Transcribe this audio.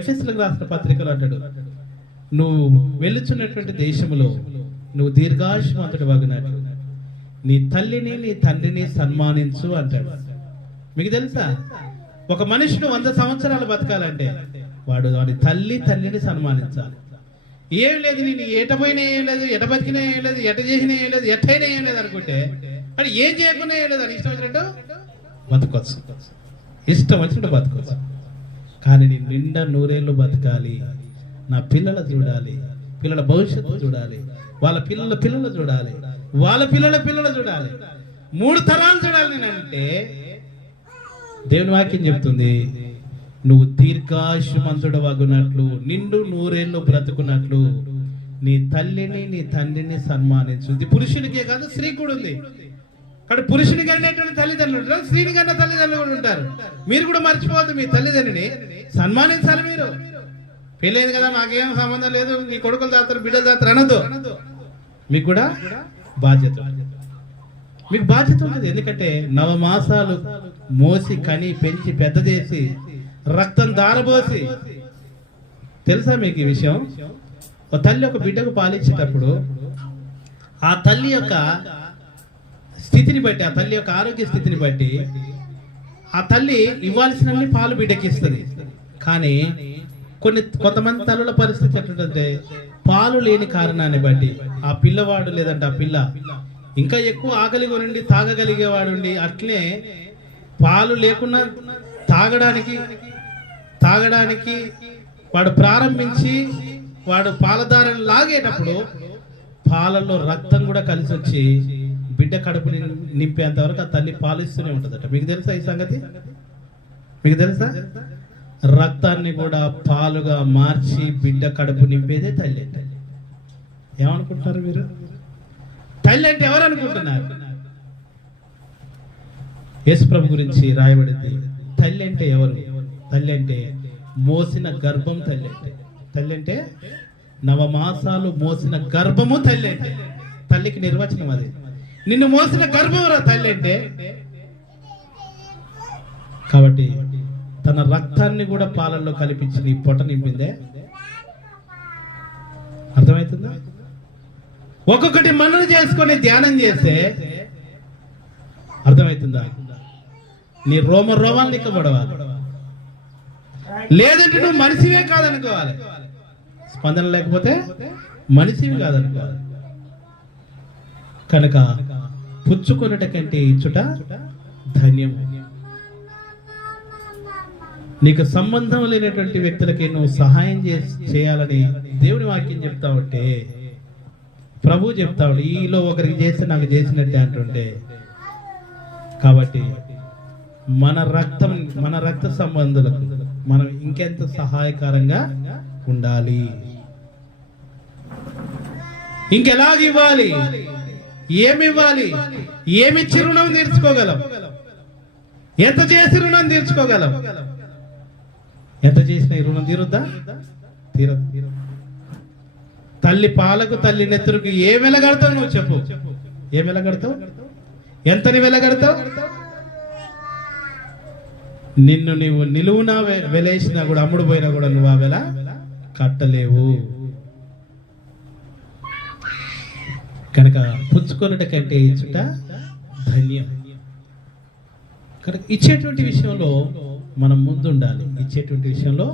ఎఫెసీయులకు రాసిన పత్రికలో అంటాడు, నువ్వు వెళ్ళుచున్నటువంటి దేశంలో నువ్వు దీర్ఘాయుష్మంతుడు వగినట్లు నీ తల్లిని నీ తండ్రిని సన్మానించు అంటాడు. మీకు తెలుసా, ఒక మనుషుడు 100 సంవత్సరాలు బతకాలంటే వాడి తల్లి తండ్రిని సన్మానించాలి. ఏం లేదు, నేను ఎట పోయినా ఏం లేదు, ఎట బతికినా ఏం లేదు, ఎట చేసినా ఏం లేదు, ఎట్టయినా ఏం లేదు అనుకుంటే అది ఏం చేయకుండా ఏం లేదు, అని ఇష్టం వచ్చినట్టు బతకొచ్చు, ఇష్టం వచ్చినట్టు బతకొచ్చు. కానీ నేను నిండా 100 ఏళ్ళు బతకాలి, నా పిల్లలు చూడాలి, పిల్లల భవిష్యత్తు చూడాలి, వాళ్ళ పిల్లల పిల్లలు చూడాలి, వాళ్ళ పిల్లల పిల్లలు చూడాలి, 3 తరాలు చూడాలి నేనంటే దేవుని వాక్యం చెప్తుంది, నువ్వు దీర్ఘాయుష్మంతుడు వగునట్లు నిండు 100 ఏళ్ళు బ్రతుకున్నట్లు నీ తల్లిని నీ తండ్రిని సన్మానించు. ఇది పురుషునికే కాదు, స్త్రీ కూడా ఉంది. కానీ పురుషునికి అనేటువంటి తల్లిదండ్రులు ఉంటారు, స్త్రీని కన్నా తల్లిదండ్రులు కూడా ఉంటారు. మీరు కూడా మర్చిపోవద్దు, మీ తల్లిదండ్రిని సన్మానించాలి. మీరు పెళ్ళైంది కదా, నాకేం సంబంధం లేదు, నీ కొడుకులు దాతారు బిడ్డలు దాతారు అనద్దు. మీకు కూడా బాధ్యత, మీకు బాధ్యత ఉంటుంది. ఎందుకంటే 9 మాసాలు మోసి కని పెంచి పెద్ద చేసి రక్తం దారబోసి, తెలుసా మీకు ఈ విషయం? ఒక తల్లి ఒక బిడ్డకు పాలించేటప్పుడు ఆ తల్లి యొక్క స్థితిని బట్టి, ఆ తల్లి యొక్క ఆరోగ్య స్థితిని బట్టి ఆ తల్లి ఇవ్వాల్సిన పాలు బిడ్డకి ఇస్తుంది. కానీ కొంతమంది తల్లుల పరిస్థితి ఎట్లుంటే పాలు లేని కారణాన్ని బట్టి ఆ పిల్లవాడు లేదంటే ఆ పిల్ల ఇంకా ఎక్కువ ఆకలి కొనండి తాగగలిగేవాడు ఉండి, అట్లే పాలు లేకుండా తాగడానికి వాడు ప్రారంభించి వాడు పాలధారను లాగేటప్పుడు పాలలో రక్తం కూడా కలిసి వచ్చి బిడ్డ కడుపుని నింపేంత వరకు ఆ తల్లి పాలిస్తూనే ఉంటుందట. మీకు తెలుసా ఈ సంగతి? మీకు తెలుసా? రక్తాన్ని కూడా పాలుగా మార్చి బిడ్డ కడుపు నింపేదే తల్లి. ఏమనుకుంటున్నారు మీరు? తల్లి అంటే ఎవరు అనుకుంటున్నారు? యేసు ప్రభు గురించి రాయబడింది, తల్లి అంటే ఎవరు? తల్లి అంటే మోసిన గర్భం. తల్లి అంటే 9 మాసాలు మోసిన గర్భము తల్లి అంటే. తల్లికి నిర్వచనం అది. నిన్ను మోసిన గర్భం రా తల్లి అంటే. కాబట్టి తన రక్తాన్ని కూడా పాలల్లో కలిపించి నీ పొట్ట నింపిందే. అర్థమవుతుందా? ఒక్కొక్కటి మనను చేసుకొని ధ్యానం చేస్తే అర్థమవుతుందా? నీ రోమాలు నిక్కబడవాలి. లేదంటే నువ్వు మనిషివే కాదనుకోవాలి. స్పందన లేకపోతే మనిషివి కాదనుకోవాలి. కనుక పుచ్చుకొనుట కంటే ఇచ్చుట ధన్యం. నీకు సంబంధం లేనటువంటి వ్యక్తులకి నువ్వు సహాయం చేయాలని దేవుని వాక్యం చెప్తా ఉంటే, ప్రభు చెప్తా ఉంటే, ఈలో ఒకరికి చేస్తే నాకు చేసినట్టే అంటుంటే, కాబట్టి మన రక్త సంబంధులకు మనం ఇంకెంత సహాయకరంగా ఉండాలి, ఇంకెలాగివ్వాలి, ఏమివ్వాలి, ఏమిచ్చి రుణం తీర్చుకోగలం, ఎంత చేసి రుణం తీర్చుకోగలం. ఎంత చేసిన ఈ రుణం తీరుద్దా? తీరదు. తల్లి పాలకు తల్లి నెత్తురుకి ఏం వెలగడతావు నువ్వు? చెప్పు, ఏం వెలగడతావు? ఎంతని వెలగడతావు? నిన్ను నువ్వు నిలువునా వెలేసినా కూడా, అమ్ముడు పోయినా కూడా నువ్వు ఆ వెల కట్టలేవు. కనుక పుచ్చుకొనుట కంటే ఇచ్చుట ధన్యం. కనుక ఇచ్చేటువంటి విషయంలో మనం ముందుండాలి. ఇచ్చేటువంటి విషయంలో